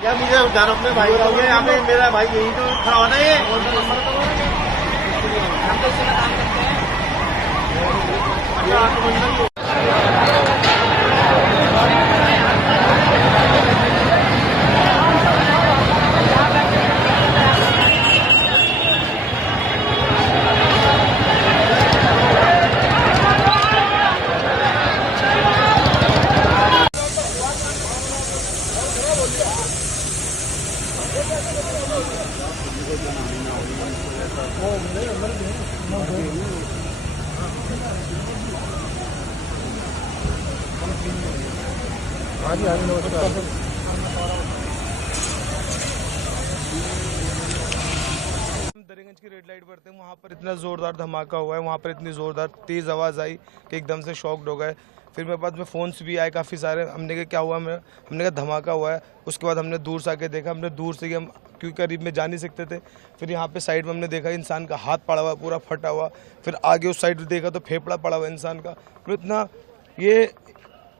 या मुझे जान अपने भाई का हो गया, यहाँ पे मेरा भाई यही तो खड़ा होना है। हम तो इसी में काम करते हैं। दरिंगंज की रेड लाइट पर थे, वहाँ पर इतना ज़ोरदार धमाका हुआ है, वहाँ पर इतनी ज़ोरदार तेज़ आवाज़ आई कि एकदम से शॉक्ड हो गए। फिर मेरे पास में फ़ोन्स भी आए काफ़ी सारे। हमने कहा क्या हुआ, हमने कहा धमाका हुआ है। उसके बाद हमने दूर से आके देखा, हमने दूर से हम क्योंकि करीब में जा नहीं सकते थे। फिर यहाँ पे साइड में हमने देखा इंसान का हाथ पड़ा हुआ, पूरा फटा हुआ। फिर आगे उस साइड देखा तो फेफड़ा पड़ा हुआ इंसान का। तो इतना ये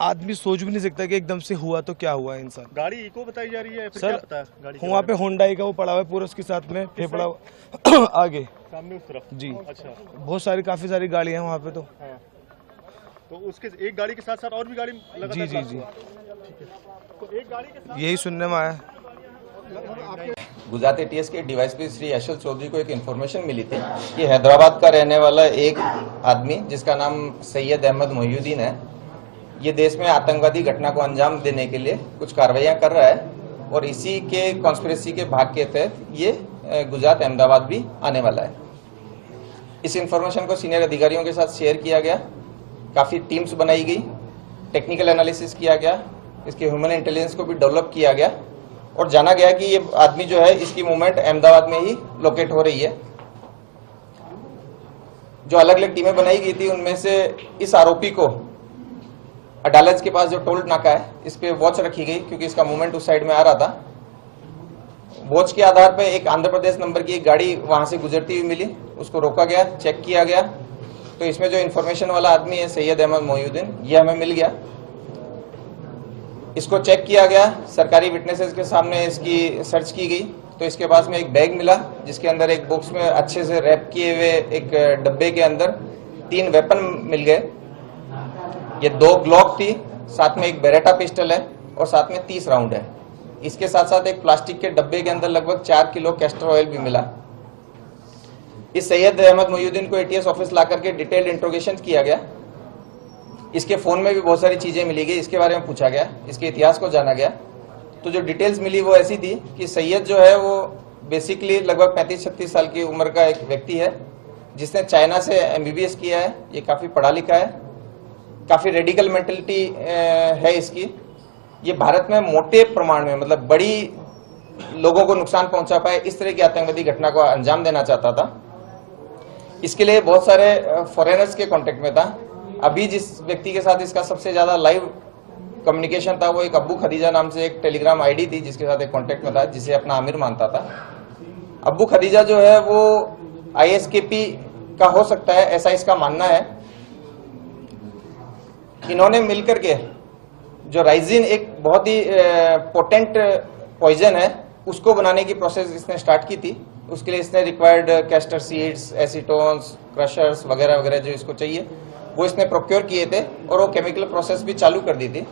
आदमी सोच भी नहीं सकता कि एकदम से हुआ तो क्या हुआ इंसान। गाड़ी इको बताई जा रही है फिर सर, क्या पता है गाड़ी वहाँ पे होंडाई का वो पड़ा हुआ है पूरा, उसके साथ में फेफड़ा आगे सामने उस तरफ जी। अच्छा, बहुत सारी काफ़ी सारी गाड़ियाँ हैं वहाँ पे। तो हाँ। तो उसके एक गाड़ी के साथ साथ और भी गाड़ी लगातार जी जी जी, तो एक गाड़ी के साथ यही सुनने में आया। गुजरात एटीएस के डीवाईएसपी श्री यशवल चौधरी को एक इन्फॉर्मेशन मिली थी कि हैदराबाद का रहने वाला एक आदमी जिसका नाम सैयद अहमद मोहिउद्दीन है, ये देश में आतंकवादी घटना को अंजाम देने के लिए कुछ कार्रवाइयां कर रहा है और इसी के कॉन्स्पिरेसी के भाग के तहत ये गुजरात अहमदाबाद भी आने वाला है। इस इन्फॉर्मेशन को सीनियर अधिकारियों के साथ शेयर किया गया, काफ़ी टीम्स बनाई गई, टेक्निकल एनालिसिस किया गया, इसके ह्यूमन इंटेलिजेंस को भी डेवलप किया गया और जाना गया कि ये आदमी जो है इसकी मूवमेंट अहमदाबाद में ही लोकेट हो रही है। जो अलग अलग टीमें बनाई गई थी उनमें से इस आरोपी को अडालज के पास जो टोल नाका है इस पे वॉच रखी गई क्योंकि इसका मूवमेंट उस साइड में आ रहा था। वॉच के आधार पर एक आंध्र प्रदेश नंबर की एक गाड़ी वहां से गुजरती हुई मिली, उसको रोका गया, चेक किया गया तो इसमें जो इन्फॉर्मेशन वाला आदमी है सैयद अहमद मोहिउद्दीन, ये हमें मिल गया। इसको चेक किया गया, सरकारी विटनेसेस के सामने इसकी सर्च की गई तो इसके पास में एक बैग मिला जिसके अंदर एक बॉक्स में अच्छे से रैप किए हुए एक डब्बे के अंदर 3 वेपन मिल गए। ये 2 ग्लॉक थी, साथ में एक बेरेटा पिस्टल है और साथ में 30 राउंड है। इसके साथ साथ एक प्लास्टिक के डब्बे के अंदर लगभग 4 किलो कैस्टर ऑयल भी मिला। इस सैयद अहमद मोहिउद्दीन को एटीएस ऑफिस ला करके डिटेल्ड इंट्रोगेशन किया गया। इसके फोन में भी बहुत सारी चीजें मिली गई, इसके बारे में पूछा गया, इसके इतिहास को जाना गया। तो जो डिटेल्स मिली वो ऐसी थी कि सैयद जो है वो बेसिकली लगभग 35-36 साल की उम्र का एक व्यक्ति है जिसने चाइना से एमबीबीएस किया है। ये काफी पढ़ा लिखा है, काफी रेडिकल मेंटलिटी है इसकी। ये भारत में मोटे प्रमाण में मतलब बड़ी लोगों को नुकसान पहुंचा पाए इस तरह की आतंकवादी घटना को अंजाम देना चाहता था। इसके लिए बहुत सारे फॉरेनर्स के कांटेक्ट में था। अभी जिस व्यक्ति के साथ इसका सबसे ज्यादा लाइव कम्युनिकेशन था वो एक अब्बू खदीजा नाम से एक टेलीग्राम आईडी थी जिसके साथ एक कांटेक्ट में था, जिसे अपना आमिर मानता था। अब्बू खदीजा जो है वो आईएसकेपी का हो सकता है, ऐसा इसका मानना है। इन्होंने मिलकर के जो राइजिन एक बहुत ही पोटेंट पॉइजन है उसको बनाने की प्रोसेस इसने स्टार्ट की थी। उसके लिए इसने रिक्वायर्ड कैस्टर सीड्स, एसीटोन्स, क्रशर्स वगैरह वगैरह जो इसको चाहिए वो इसने प्रोक्योर किए थे और वो केमिकल प्रोसेस भी चालू कर दी थी।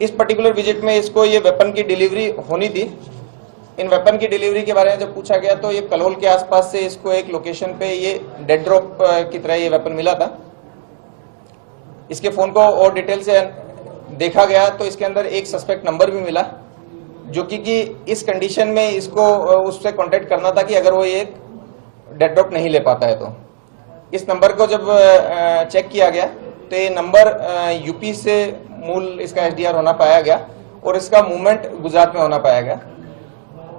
इस पर्टिकुलर विजिट में इसको ये वेपन की डिलीवरी होनी थी। इन वेपन की डिलीवरी के बारे में जब पूछा गया तो ये कलोल के आसपास से इसको एक लोकेशन पे ये डेड ड्रॉप की तरह ये वेपन मिला था। इसके फोन को और डिटेल से देखा गया तो इसके अंदर एक सस्पेक्ट नंबर भी मिला जो कि इस कंडीशन में इसको उससे कांटेक्ट करना था कि अगर वो ये डेड ड्रॉप नहीं ले पाता है तो। इस नंबर को जब चेक किया गया तो ये नंबर यूपी से मूल इसका एसडीआर होना पाया गया और इसका मूवमेंट गुजरात में होना पाया गया।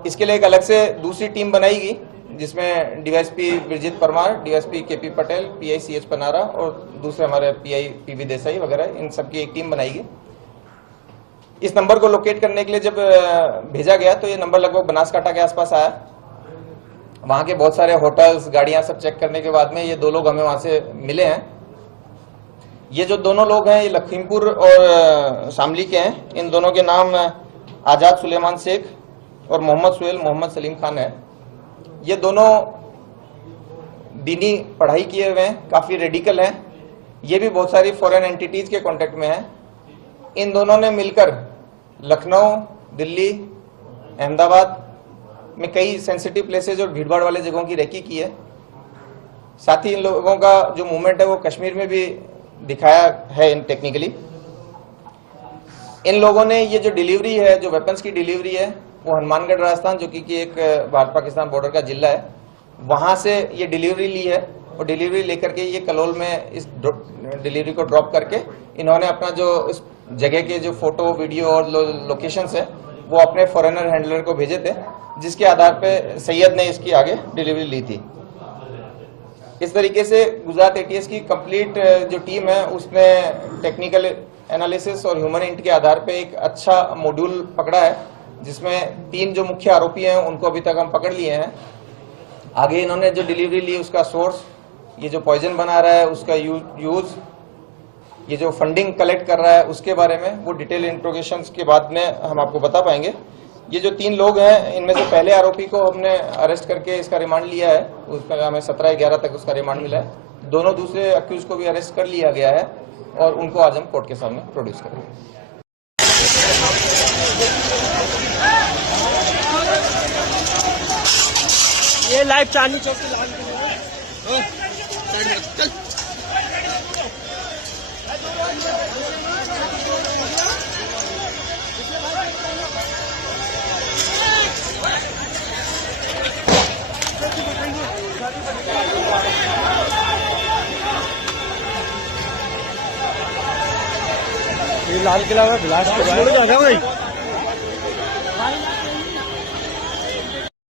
इसके लिए एक अलग से दूसरी टीम बनाई गई जिसमें DYSP Virjit Parmar, DYSP KP Patel, PI CH Panara और दूसरे हमारे पीआई पीवी देसाई वगैरह, इन सबकी एक टीम बनाई गई। इस नंबर को लोकेट करने के लिए जब भेजा गया तो ये नंबर लगभग बनासकांठा के आसपास आया। वहां के बहुत सारे होटल्स, गाड़ियां सब चेक करने के बाद में ये 2 लोग हमें वहां से मिले हैं। ये जो दोनों लोग हैं ये लखीमपुर और शामली के हैं। इन दोनों के नाम आजाद सुलेमान शेख और मोहम्मद सुहेल मोहम्मद सलीम खान है। ये दोनों दीनी पढ़ाई किए हुए हैं, काफ़ी रेडिकल हैं। ये भी बहुत सारी फॉरेन एंटिटीज़ के कांटेक्ट में हैं। इन दोनों ने मिलकर लखनऊ, दिल्ली, अहमदाबाद में कई सेंसिटिव प्लेसेज और भीड़भाड़ वाले जगहों की रेकी की है। साथ ही इन लोगों का जो मूवमेंट है वो कश्मीर में भी दिखाया है इन टेक्निकली। इन लोगों ने ये जो डिलीवरी है, जो वेपन्स की डिलीवरी है, वो हनुमानगढ़ राजस्थान, जो कि एक भारत पाकिस्तान बॉर्डर का जिला है, वहां से ये डिलीवरी ली है। और डिलीवरी लेकर के ये कलोल में इस डिलीवरी को ड्रॉप करके इन्होंने अपना जो इस जगह के जो फोटो, वीडियो और लोकेशंस है वो अपने फॉरेनर हैंडलर को भेजे थे, जिसके आधार पे सैयद ने इसकी आगे डिलीवरी ली थी। इस तरीके से गुजरात एटीएस की कंप्लीट जो टीम है उसने टेक्निकल एनालिसिस और ह्यूमन इंट के आधार पे एक अच्छा मॉड्यूल पकड़ा है, जिसमें 3 जो मुख्य आरोपी हैं उनको अभी तक हम पकड़ लिए हैं। आगे इन्होंने जो डिलीवरी ली उसका सोर्स, ये जो पॉइजन बना रहा है उसका यूज, ये जो फंडिंग कलेक्ट कर रहा है उसके बारे में वो डिटेल इंट्रोगेशंस के बाद में हम आपको बता पाएंगे। ये जो 3 लोग हैं, इनमें से पहले आरोपी को हमने अरेस्ट करके इसका रिमांड लिया है, उसका हमें 17/11 तक उसका रिमांड मिला है। दोनों दूसरे अक्यूज को भी अरेस्ट कर लिया गया है और उनको आज हम कोर्ट के सामने प्रोड्यूस करेंगे। ये लाइव चांदनी चौक की लाइन लाल किला में ब्लास्ट हो रहा है।